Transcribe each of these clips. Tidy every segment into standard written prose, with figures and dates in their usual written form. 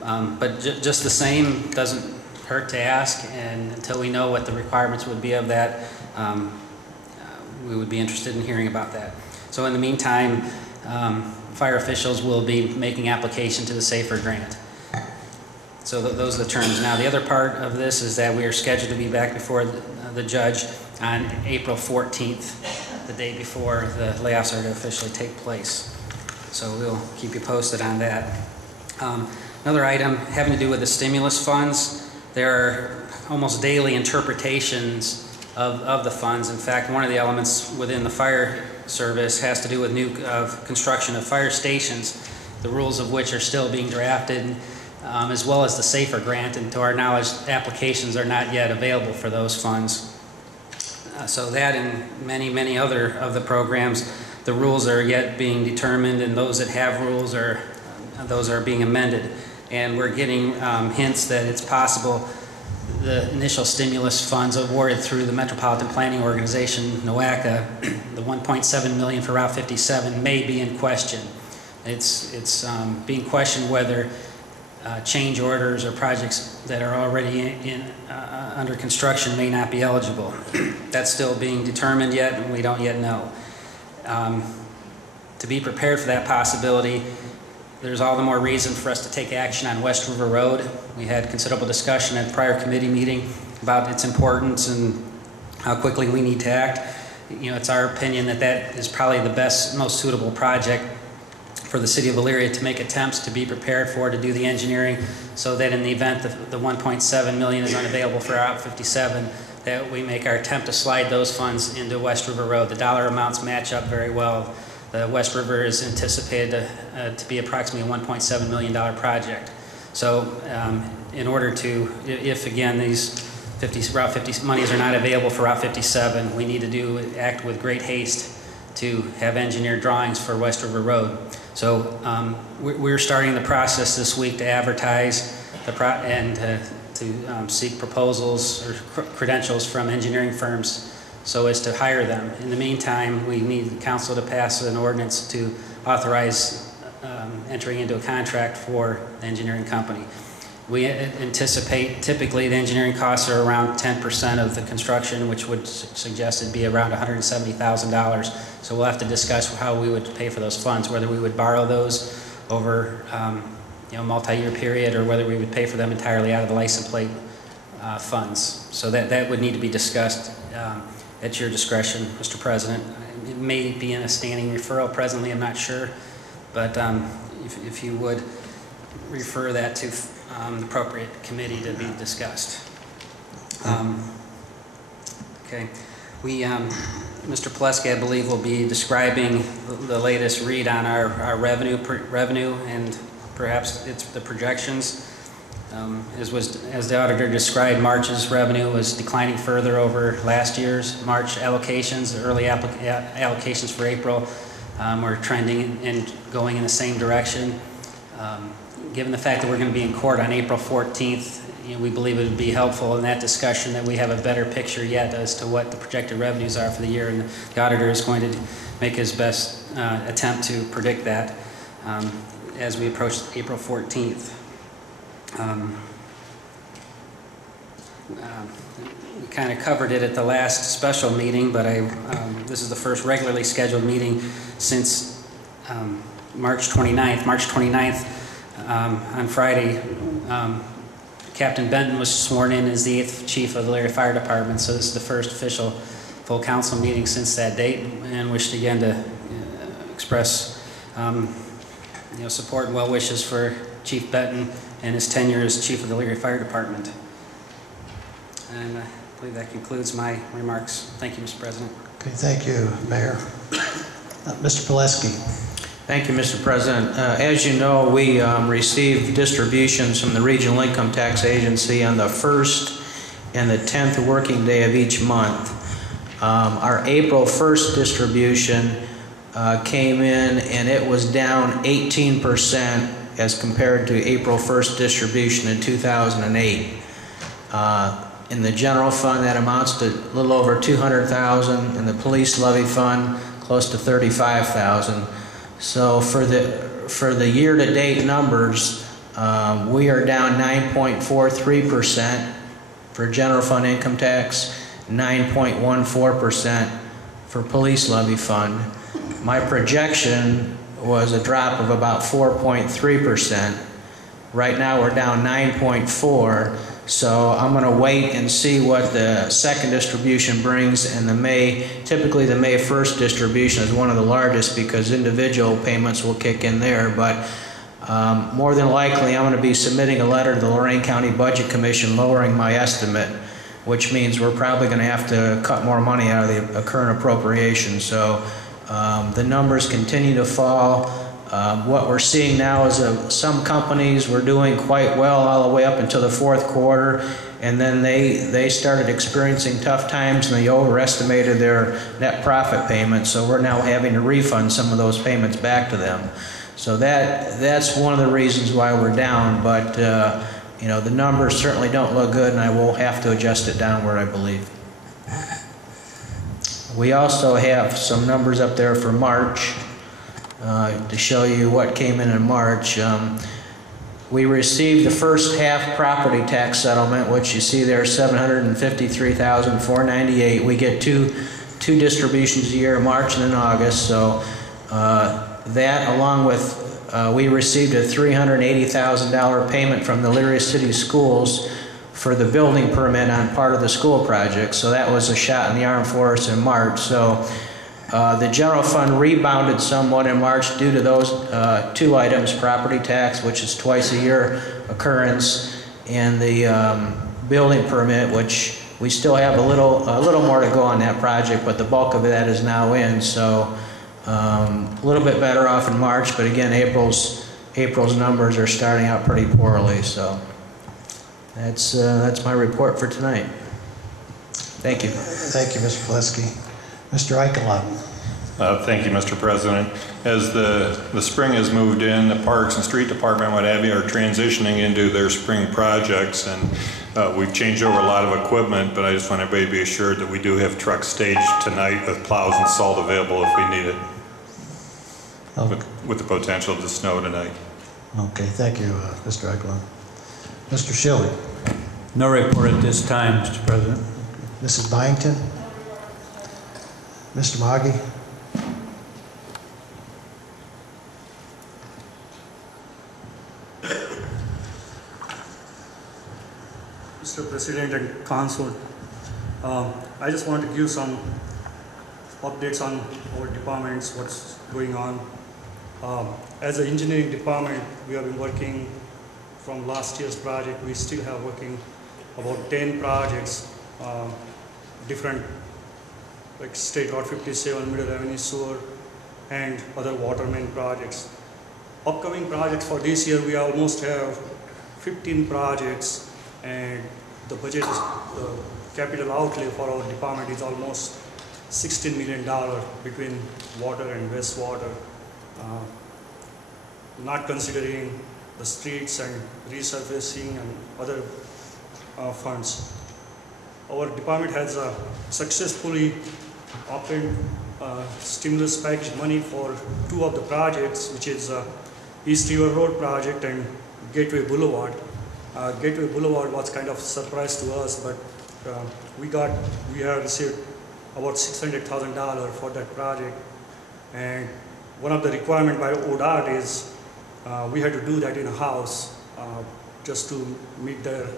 But just the same, doesn't hurt to ask, and until we know what the requirements would be of that, we would be interested in hearing about that. So in the meantime, fire officials will be making application to the SAFER grant. So those are the terms. Now the other part of this is that we are scheduled to be back before the judge on April 14th, the day before the layoffs are to officially take place. So we'll keep you posted on that. Another item having to do with the stimulus funds. There are almost daily interpretations of the funds. In fact, one of the elements within the fire service has to do with new construction of fire stations, the rules of which are still being drafted, as well as the SAFER grant, and to our knowledge, applications are not yet available for those funds. So that and many, many other of the programs, the rules are yet being determined, and those that have rules those are being amended. And we're getting hints that it's possible the initial stimulus funds awarded through the Metropolitan Planning Organization, NOACA, the $1.7 million for Route 57 may be in question. It's being questioned whether change orders or projects that are already under construction may not be eligible. That's still being determined yet, and we don't yet know. To be prepared for that possibility, there's all the more reason for us to take action on West River Road. We had considerable discussion at the prior committee meeting about its importance and how quickly we need to act. You know, it's our opinion that that is probably the best, most suitable project for the city of Elyria to make attempts to be prepared for, to do the engineering, so that in the event the $1.7 million is unavailable for Route 57, that we make our attempt to slide those funds into West River Road. The dollar amounts match up very well. The West River is anticipated to be approximately a $1.7 million project. So in order to, if again these Route 50 monies are not available for Route 57, we need to act with great haste to have engineered drawings for West River Road. So we're starting the process this week to advertise and to seek proposals or credentials from engineering firms so as to hire them. In the meantime, we need the council to pass an ordinance to authorize entering into a contract for the engineering company. We anticipate typically the engineering costs are around 10% of the construction, which would suggest it'd be around $170,000. So we'll have to discuss how we would pay for those funds, whether we would borrow those over a multi-year period, or whether we would pay for them entirely out of the license plate funds. So that would need to be discussed at your discretion, Mr. President. It may be in a standing referral presently, I'm not sure, but if you would refer that to the appropriate committee to be discussed. Okay, Mr. Pileski, I believe, will be describing the latest read on our revenue and perhaps it's the projections. As the auditor described, March's revenue was declining further over last year's March allocations. The early allocations for April were trending and going in the same direction. Given the fact that we're going to be in court on April 14th, we believe it would be helpful in that discussion that we have a better picture yet as to what the projected revenues are for the year, and the auditor is going to make his best attempt to predict that as we approach April 14th. We kind of covered it at the last special meeting, but this is the first regularly scheduled meeting since March 29th. March 29th, on Friday, Captain Benton was sworn in as the 8th Chief of the Elyria Fire Department, so this is the first official full council meeting since that date, and wished again to express support and well wishes for Chief Benton and his tenure as Chief of the Elyria Fire Department. And I believe that concludes my remarks. Thank you, Mr. President. Okay, thank you, Mayor. Mr. Pileski. Thank you, Mr. President. As you know, we receive distributions from the Regional Income Tax Agency on the 1st and the 10th working day of each month. Our April 1st distribution came in and it was down 18% as compared to April 1st distribution in 2008. In the general fund, that amounts to a little over $200,000. In the police levy fund, close to $35,000. So for the year-to-date numbers, We are down 9.43% for general fund income tax, 9.14% for police levy fund. My projection was a drop of about 4.3%. Right now we're down 9.4%, so I'm going to wait and see what the second distribution brings. And typically the May 1st distribution is one of the largest because individual payments will kick in there. But more than likely I'm going to be submitting a letter to the Lorain County Budget Commission lowering my estimate, which means we're probably going to have to cut more money out of the current appropriation. So the numbers continue to fall. What we're seeing now is some companies were doing quite well all the way up until the fourth quarter, and then they started experiencing tough times and they overestimated their net profit payments. So we're now having to refund some of those payments back to them. So that's one of the reasons why we're down. But you know, the numbers certainly don't look good, and I will have to adjust it downward, I believe. We also have some numbers up there for March to show you what came in March. We received the first half property tax settlement, which you see there, $753,498. We get two distributions a year, March and in August. So that, along with we received a $380,000 payment from the Elyria City Schools for the building permit on part of the school project. So that was a shot in the arm for us in March. So the general fund rebounded somewhat in March due to those two items, property tax, which is twice a year occurrence, and the building permit, which we still have a little more to go on that project, but the bulk of that is now in. So a little bit better off in March, but again, April's numbers are starting out pretty poorly. So that's my report for tonight. Thank you. Thank you, Mr. Plesky. Mr. Eichelon. Thank you, Mr. President. As the spring has moved in, the Parks and Street Department, what have you, are transitioning into their spring projects, and we've changed over a lot of equipment, but I just want everybody to be assured that we do have trucks staged tonight with plows and salt available if we need it, with the potential to snow tonight. Okay, thank you, Mr. Eichelon. Mr. Schilly. No report at this time, Mr. President. Mrs. Byington. Mr. Moghe. Mr. President and Council, I just want to give some updates on our departments, what's going on. As an engineering department, we have been working from last year's project. We still have working about 10 projects, different like State Road 57, Middle Avenue Sewer, and other water main projects. Upcoming projects for this year, we almost have 15 projects, and the budget is, capital outlay for our department is almost $16 million between water and wastewater, not considering the streets and resurfacing and other funds. Our department has successfully obtained stimulus package money for two of the projects, which is East River Road project and Gateway Boulevard. Gateway Boulevard was kind of a surprise to us, but we have received about $600,000 for that project. And one of the requirements by ODOT is we had to do that in a house just to meet the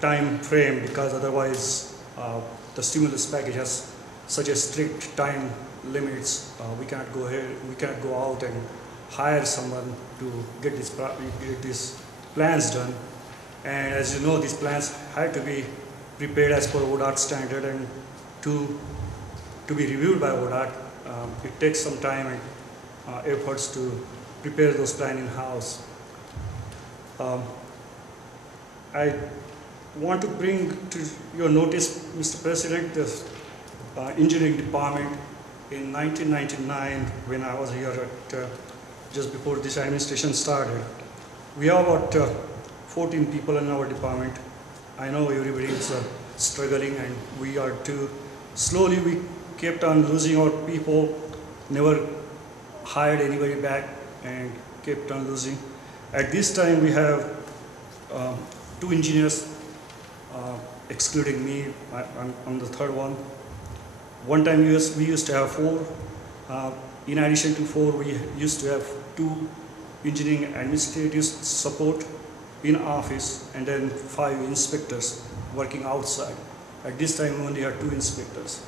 time frame, because otherwise the stimulus package has such a strict time limits. We cannot go out and hire someone to get these plans done. And as you know, these plans had to be prepared as per ODOT standard, and to be reviewed by ODOT. It takes some time and efforts to prepare those plans in-house. I want to bring to your notice, Mr. President, the engineering department in 1999, when I was here at just before this administration started. We have about 14 people in our department. I know everybody is struggling, and we are too. Slowly we kept on losing our people, never hired anybody back, and kept on losing. At this time, we have 2 engineers, excluding me. I'm the third one. One time we used to have 4. In addition to 4, we used to have 2 engineering administrative support in office, and then 5 inspectors working outside. At this time, we only have 2 inspectors.